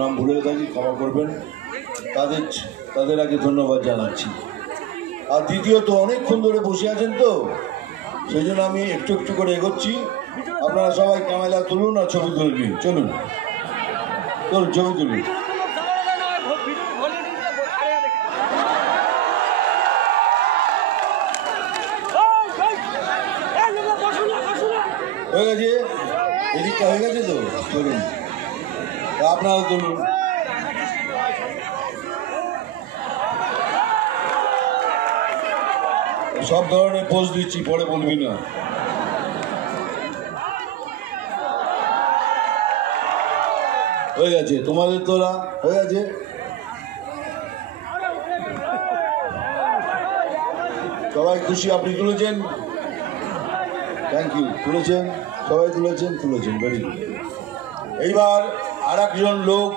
নাম ভুলে থাকি ক্ষমা করবেন, তাদের আগে ধন্যবাদ জানাচ্ছি। আর দ্বিতীয়ত অনেকক্ষণ ধরে বসে আছেন তো, সেই জন্য আমি একটু একটু করে এগোচ্ছি। আপনারা সবাই ক্যামেরা তুলুন আর ছবি তুলে নিন। চলুন ছবি তুলুন। হয়ে গেছে, এদিকটা হয়ে গেছে তো, চলুন আপনারা তুলুন। সব ধরনের পোজ দিচ্ছি, পরে বলবি না। হয়ে গেছে, তোমাদের তোলা হয়ে গেছে। সবাই খুশি? আপনি তুলেছেন? Thank you. তুলেছেন, সবাই তুলেছেন। Very good. এইবার আর একজন লোক